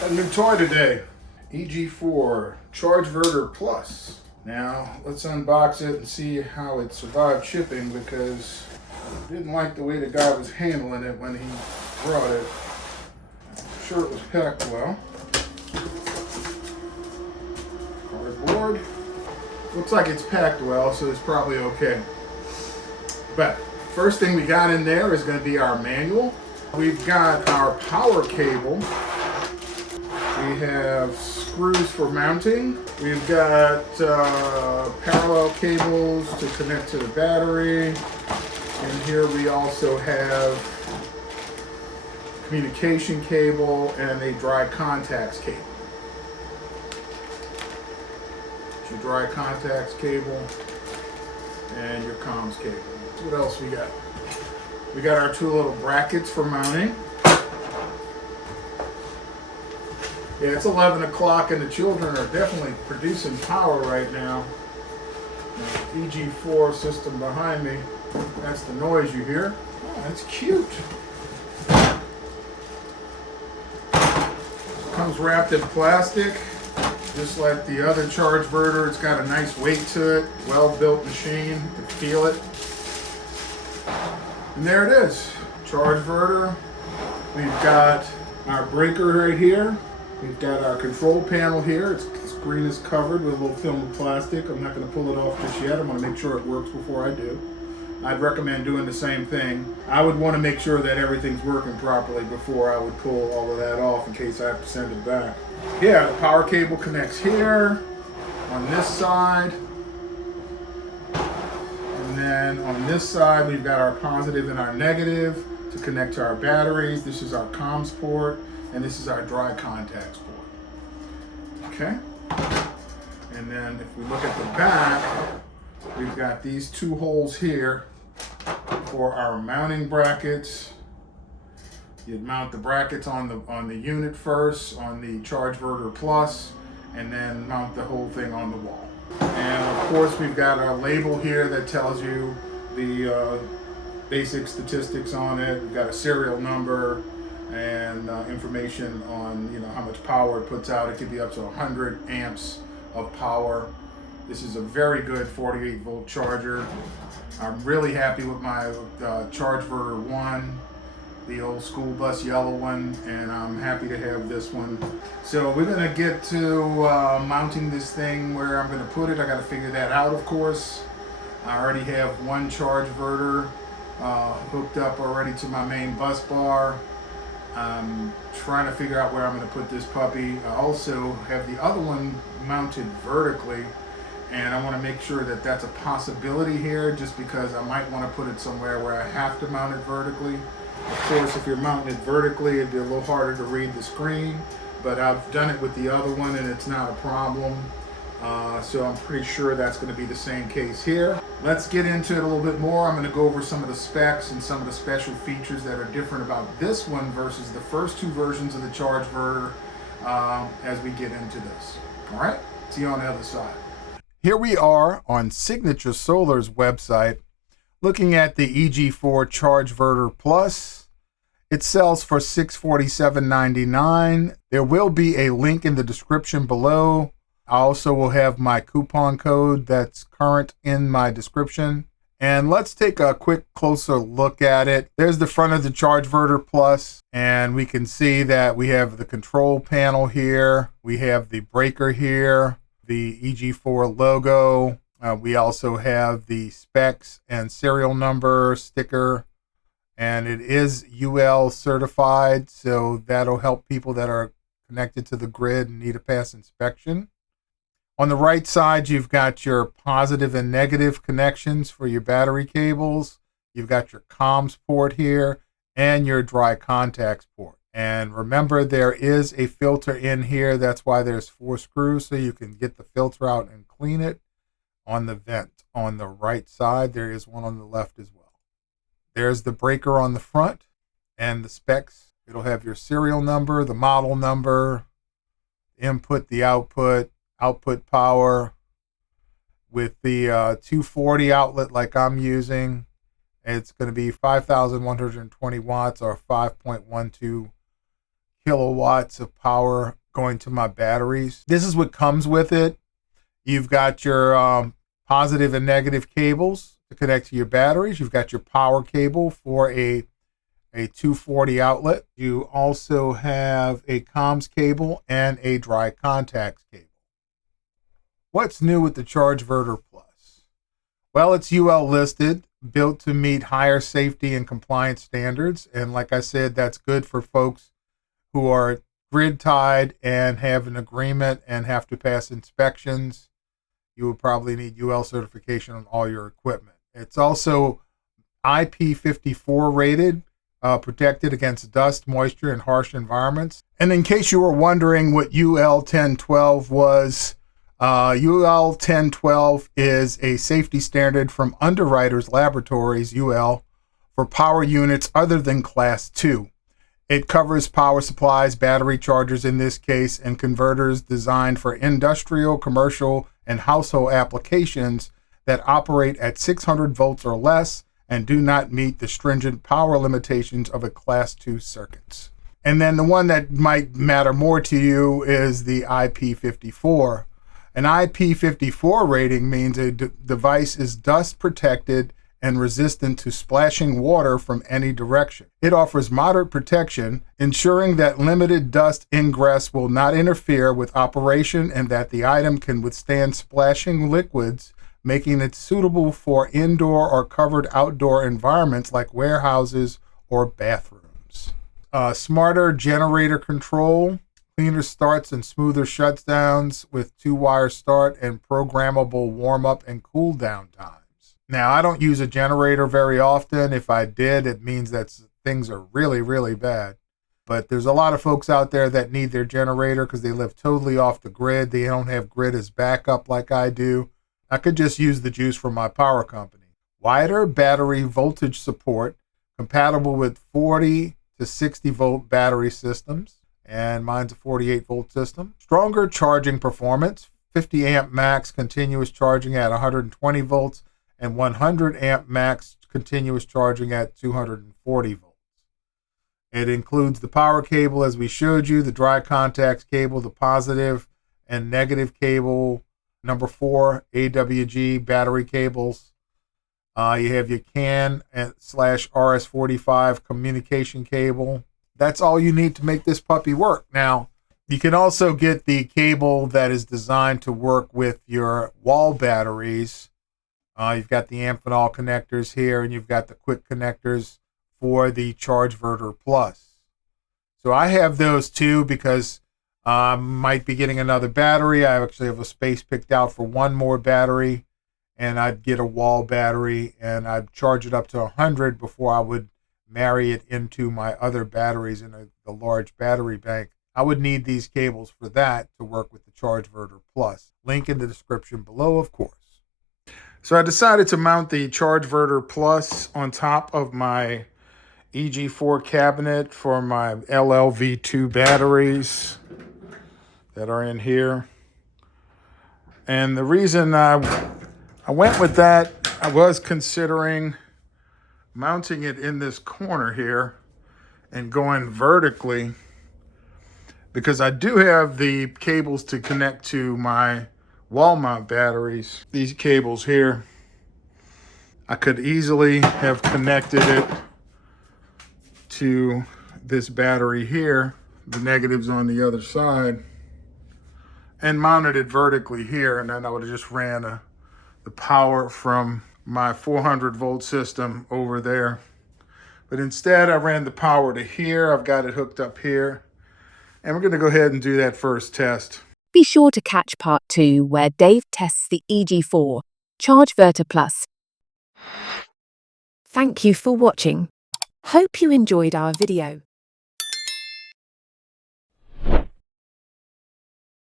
A new toy today, EG4 Chargeverter Plus. Now, let's unbox it and see how it survived shipping, because I didn't like the way the guy was handling it when he brought it. I'm sure it was packed well. Cardboard. Looks like it's packed well, so it's probably okay. But first thing we got in there is going to be our manual. We've got our power cable. We have screws for mounting. We've got parallel cables to connect to the battery. And here we also have communication cable and a dry contacts cable. Your dry contacts cable and your comms cable. What else we got? We got our two little brackets for mounting. Yeah, it's 11 o'clock and the children are definitely producing power right now. The EG4 system behind me, that's the noise you hear. Oh, that's cute. Comes wrapped in plastic, just like the other Chargeverter. It's got a nice weight to it, well-built machine, you can feel it. And there it is, Chargeverter. We've got our breaker right here. We've got our control panel here. Its screen is covered with a little film of plastic. I'm not going to pull it off just yet. I want to make sure it works before I do. I'd recommend doing the same thing. I would want to make sure that everything's working properly before I would pull all of that off in case I have to send it back. Yeah, the power cable connects here on this side. And then on this side, we've got our positive and our negative to connect to our batteries. This is our comms port. And this is our dry contacts port. Okay? And then if we look at the back, we've got these two holes here for our mounting brackets. You'd mount the brackets on the unit first, on the Chargeverter Plus, and then mount the whole thing on the wall. And of course, we've got our label here that tells you the basic statistics on it. We've got a serial number and information on how much power it puts out. It could be up to 100 amps of power. This is a very good 48 volt charger. I'm really happy with my Chargeverter 1, the old school bus yellow one, and I'm happy to have this one. So we're gonna get to mounting this thing where I'm gonna put it. I gotta figure that out, of course. I already have one Chargeverter hooked up already to my main bus bar. I'm trying to figure out where I'm going to put this puppy. I also have the other one mounted vertically, and I want to make sure that that's a possibility here, just because I might want to put it somewhere where I have to mount it vertically. Of course, if you're mounting it vertically, it'd be a little harder to read the screen, but I've done it with the other one and it's not a problem. So I'm pretty sure that's going to be the same case here. Let's get into it a little bit more. I'm going to go over some of the specs and some of the special features that are different about this one versus the first two versions of the Chargeverter as we get into this. All right, see you on the other side. Here we are on Signature Solar's website looking at the EG4 Chargeverter Plus. It sells for $647.99. There will be a link in the description below. I also will have my coupon code that's current in my description. And let's take a quick closer look at it. There's the front of the Chargeverter Plus, and we can see that we have the control panel here. We have the breaker here, the EG4 logo. We also have the specs and serial number sticker, and it is UL certified, so that'll help people that are connected to the grid and need to pass inspection. On the right side, you've got your positive and negative connections for your battery cables. You've got your comms port here and your dry contacts port. And remember, there is a filter in here. That's why there's 4 screws, so you can get the filter out and clean it. On the vent on the right side, there is one on the left as well. There's the breaker on the front and the specs. It'll have your serial number, the model number, input, the output power. With the 240 outlet like I'm using, it's going to be 5,120 watts or 5.12 kilowatts of power going to my batteries. This is what comes with it. You've got your positive and negative cables to connect to your batteries. You've got your power cable for a 240 outlet. You also have a comms cable and a dry contacts cable. What's new with the Chargeverter Plus? Well, it's UL listed, built to meet higher safety and compliance standards. And like I said, that's good for folks who are grid tied and have an agreement and have to pass inspections. You will probably need UL certification on all your equipment. It's also IP54 rated, protected against dust, moisture, and harsh environments. And in case you were wondering what UL 1012 was, UL 1012 is a safety standard from Underwriters Laboratories, UL, for power units other than Class 2. It covers power supplies, battery chargers in this case, and converters designed for industrial, commercial, and household applications that operate at 600 volts or less and do not meet the stringent power limitations of a Class 2 circuits. And then the one that might matter more to you is the IP54. An IP54 rating means a device is dust protected and resistant to splashing water from any direction. It offers moderate protection, ensuring that limited dust ingress will not interfere with operation and that the item can withstand splashing liquids, making it suitable for indoor or covered outdoor environments like warehouses or bathrooms. Smarter generator control, cleaner starts and smoother shutdowns with 2-wire start and programmable warm-up and cool-down times. Now, I don't use a generator very often. If I did, it means that things are really, really bad. But there's a lot of folks out there that need their generator because they live totally off the grid. They don't have grid as backup like I do. I could just use the juice from my power company. Wider battery voltage support, compatible with 40 to 60 volt battery systems. And mine's a 48 volt system. Stronger charging performance, 50 amp max continuous charging at 120 volts and 100 amp max continuous charging at 240 volts. It includes the power cable as we showed you, the dry contacts cable, the positive and negative cable, number 4 AWG battery cables. You have your CAN / RS45 communication cable. That's all you need to make this puppy work. Now, you can also get the cable that is designed to work with your wall batteries. You've got the Amphenol connectors here, and you've got the quick connectors for the Chargeverter Plus. So I have those too because I might be getting another battery. I actually have a space picked out for one more battery, and I'd get a wall battery, and I'd charge it up to 100 before I would marry it into my other batteries in the large battery bank. I would need these cables for that to work with the Chargeverter Plus. Link in the description below, of course. So I decided to mount the Chargeverter Plus on top of my EG4 cabinet for my LLV2 batteries that are in here. And the reason I went with that, I was considering mounting it in this corner here and going vertically because I do have the cables to connect to my wall mount batteries. These cables here, I could easily have connected it to this battery here, the negatives on the other side, and mounted it vertically here, and then I would have just ran the power from my 400 volt system over there. But instead I ran the power to here. I've got it hooked up here, and we're going to go ahead and do that first test. Be sure to catch part 2 where Dave tests the EG4 Chargeverter Plus. Thank you for watching. Hope you enjoyed our video.